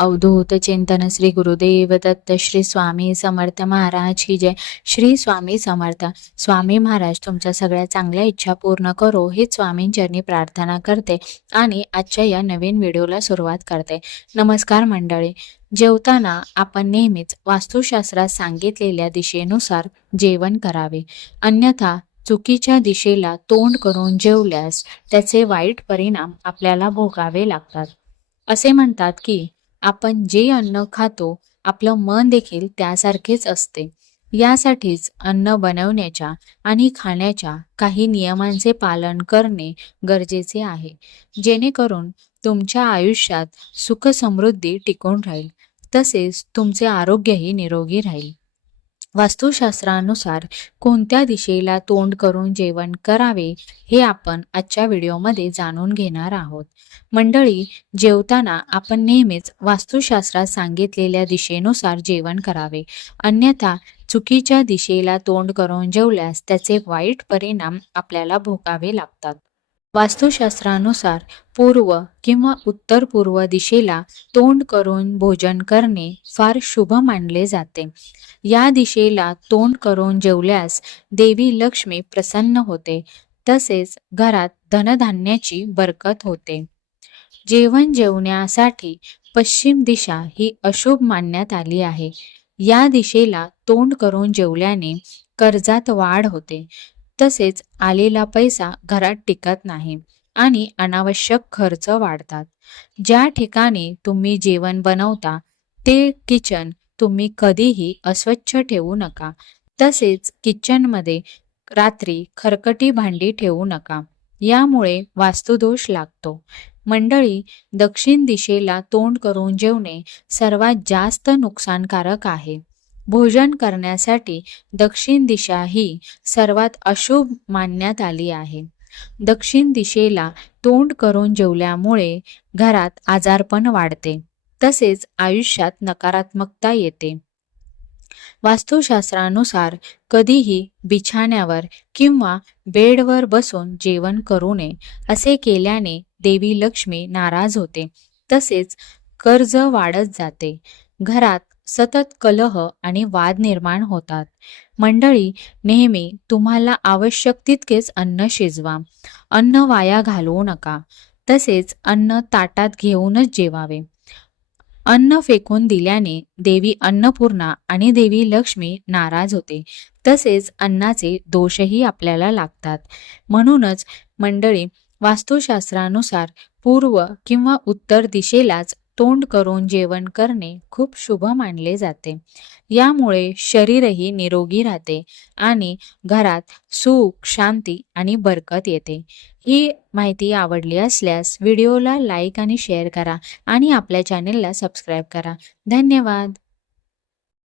अवधूत चिंतन श्री गुरुदेव दत्त श्री स्वामी समर्थ महाराज की जय. श्री स्वामी समर्थ. स्वामी महाराज तुमच्या सगळ्या चांगल्या इच्छा पूर्ण करो ही स्वामींचरणी प्रार्थना करते आणि आजच्या या नवीन व्हिडिओला सुरुवात करते. नमस्कार मंडळी. जेवताना आपण नेहमीच वास्तुशास्त्रात सांगितलेल्या दिशेनुसार जेवण करावे. अन्यथा चुकीच्या दिशेला तोंड करून जेवल्यास त्याचे वाईट परिणाम आपल्याला भोगावे लागतात. असे म्हणतात की आपण जे अन्न खातो आपलं मन देखील त्यासारखेच असते. यासाठीच अन्न बनवण्याच्या आणि खाण्याच्या काही नियमांचे पालन करणे गरजेचे आहे. जेणेकरून तुमच्या आयुष्यात सुख समृद्धी टिकून राहील. तसेच तुमचे आरोग्यही निरोगी राहील. वास्तुशास्त्रानुसार कोणत्या दिशेला तोंड करून जेवण करावे हे आपण आजच्या व्हिडिओमध्ये जाणून घेणार आहोत. मंडळी जेवताना आपण नेहमीच वास्तुशास्त्रात सांगितलेल्या दिशेनुसार जेवण करावे. अन्यथा चुकीच्या दिशेला तोंड करून जेवल्यास त्याचे वाईट परिणाम आपल्याला भोगावे लागतात. वास्तुशास्त्रानुसार पूर्व किंवा उत्तर पूर्व दिशेला तोंड करून भोजन करणे फार शुभ मानले जाते. या दिशेला तोंड करून जेवल्यास देवी लक्ष्मी प्रसन्न होते तसेच घरात धनधान्याची बरकत होते. जेवण जेवण्यासाठी पश्चिम दिशा ही अशुभ मानण्यात आली आहे. या दिशेला तोंड करून जेवल्याने कर्जात वाढ होते. तसेच आलेला पैसा घरात टिकत नाही आणि अनावश्यक खर्च वाढतात. ज्या ठिकाणी तुम्ही जेवण बनवता ते किचन तुम्ही कधीही अस्वच्छ ठेवू नका. तसेच किचनमध्ये रात्री खरकटी भांडी ठेवू नका. यामुळे वास्तुदोष लागतो. मंडळी दक्षिण दिशेला तोंड करून जेवणे सर्वात जास्त नुकसानकारक आहे. भोजन करण्यासाठी दक्षिण दिशा ही सर्वात अशुभ मानण्यात आली आहे. दक्षिण दिशेला तोंड करून जेवल्यामुळे घरात आजारपण वाढते. तसेच आयुष्यात नकारात्मकता येते. वास्तुशास्त्रानुसार कधीही बिछाण्यावर किंवा बेडवर बसून जेवण करू नये असे केल्याने देवी लक्ष्मी नाराज होते. तसेच कर्ज वाढत जाते. घरात सतत कलह आणि वाद निर्माण होतात. मंडळी नेहमी तुम्हाला आवश्यक तितकेच अन्न शिजवा. अन्न वाया घालवू नका. तसेच अन्न ताटात घेऊनच जेवावे. अन्न फेकून दिल्याने देवी अन्नपूर्णा आणि देवी लक्ष्मी नाराज होते. तसेच अन्नाचे दोषही आपल्याला लागतात. म्हणूनच मंडळी वास्तुशास्त्रानुसार पूर्व किंवा उत्तर दिशेलाच तोंड करून जेवण करणे खूप शुभ मानले जाते. यामुळे शरीरही निरोगी राहते आणि घरात सुख शांती आणि बरकत येते. ही माहिती आवडली असल्यास व्हिडिओला लाईक आणि शेअर करा आणि आपल्या चॅनेलला सबस्क्राईब करा. धन्यवाद.